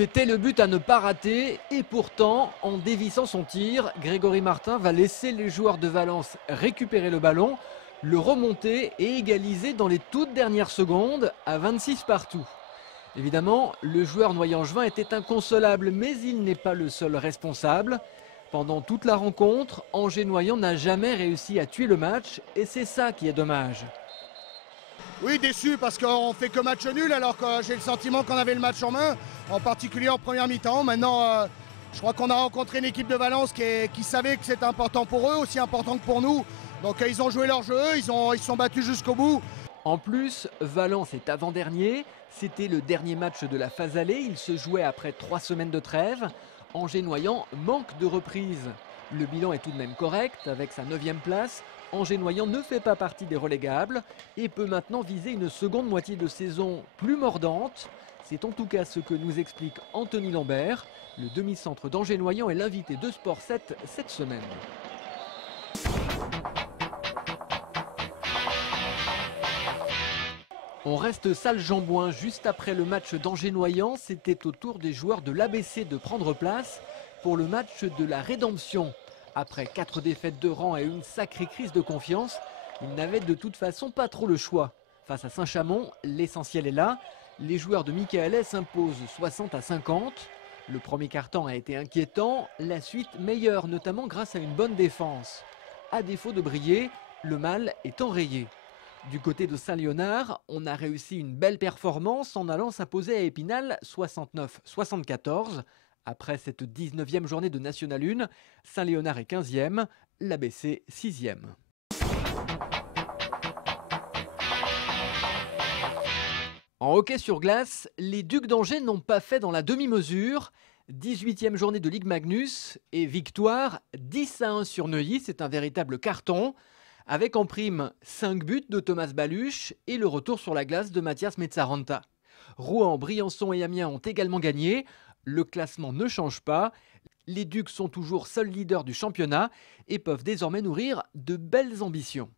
C'était le but à ne pas rater et pourtant, en dévissant son tir, Grégory Martin va laisser les joueurs de Valence récupérer le ballon, le remonter et égaliser dans les toutes dernières secondes à 26 partout. Évidemment, le joueur noyangevin était inconsolable, mais il n'est pas le seul responsable. Pendant toute la rencontre, Angers-Noyant n'a jamais réussi à tuer le match et c'est ça qui est dommage. Oui, déçu parce qu'on fait que match nul alors que j'ai le sentiment qu'on avait le match en main, en particulier en première mi-temps. Maintenant, je crois qu'on a rencontré une équipe de Valence qui savait que c'était important pour eux, aussi important que pour nous. Donc ils ont joué leur jeu, ils se sont battus jusqu'au bout. En plus, Valence est avant-dernier. C'était le dernier match de la phase aller. Il se jouait après 3 semaines de trêve. Angers-Noyant manque de reprise. Le bilan est tout de même correct avec sa 9e place. Angers-Noyant ne fait pas partie des relégables et peut maintenant viser une seconde moitié de saison plus mordante. C'est en tout cas ce que nous explique Anthony Lambert. Le demi-centre d'Angers-Noyant est l'invité de Sport 7 cette semaine. On reste salle Jambouin juste après le match d'Angers-Noyant. C'était au tour des joueurs de l'ABC de prendre place pour le match de la rédemption. Après 4 défaites de rang et une sacrée crise de confiance, ils n'avaient de toute façon pas trop le choix. Face à Saint-Chamond, l'essentiel est là. Les joueurs de Michaelet s'imposent 60-50. Le premier quart-temps a été inquiétant, la suite meilleure, notamment grâce à une bonne défense. À défaut de briller, le mal est enrayé. Du côté de Saint-Léonard, on a réussi une belle performance en allant s'imposer à Épinal 69-74. Après cette 19e journée de National 1, Saint-Léonard est 15e, l'ABC 6e. En hockey sur glace, les Ducs d'Angers n'ont pas fait dans la demi-mesure. 18e journée de Ligue Magnus et victoire 10-1 sur Neuilly, c'est un véritable carton. Avec en prime 5 buts de Thomas Baluch et le retour sur la glace de Mathias Mezzaranta. Rouen, Briançon et Amiens ont également gagné. Le classement ne change pas. Les Ducs sont toujours seuls leaders du championnat et peuvent désormais nourrir de belles ambitions.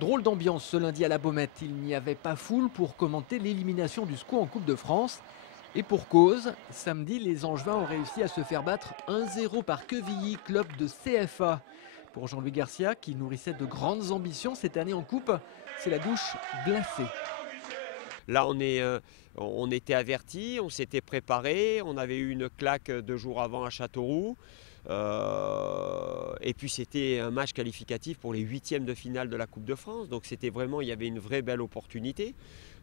Drôle d'ambiance ce lundi à la Baumette. Il n'y avait pas foule pour commenter l'élimination du SCO en Coupe de France. Et pour cause, samedi, les Angevins ont réussi à se faire battre 1-0 par Quevilly, club de CFA. Pour Jean-Louis Garcia, qui nourrissait de grandes ambitions cette année en Coupe, c'est la douche glacée. Là, on était avertis, on s'était préparé, on avait eu une claque 2 jours avant à Châteauroux. Et puis c'était un match qualificatif pour les 8e de finale de la Coupe de France. Donc c'était vraiment, il y avait une vraie belle opportunité.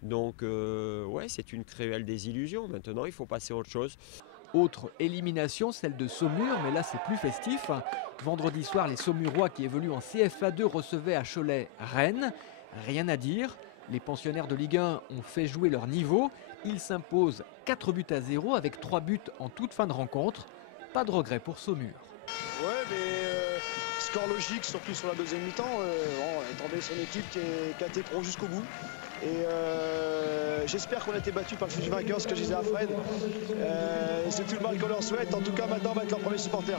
Donc ouais, c'est une cruelle désillusion. Maintenant, il faut passer à autre chose. Autre élimination, celle de Saumur, mais là c'est plus festif. Vendredi soir, les Saumurois qui évoluent en CFA2 recevaient à Cholet Rennes. Rien à dire. Les pensionnaires de Ligue 1 ont fait jouer leur niveau. Ils s'imposent 4-0 avec 3 buts en toute fin de rencontre. Pas de regret pour Saumur. Ouais, mais score logique, surtout sur la deuxième mi-temps. On attendait son équipe qui a été pro jusqu'au bout. Et j'espère qu'on a été battu par le futur vainqueur, ce que je disais à Fred. C'est tout le mal qu'on leur souhaite. En tout cas, maintenant, on va être leur premier supporter.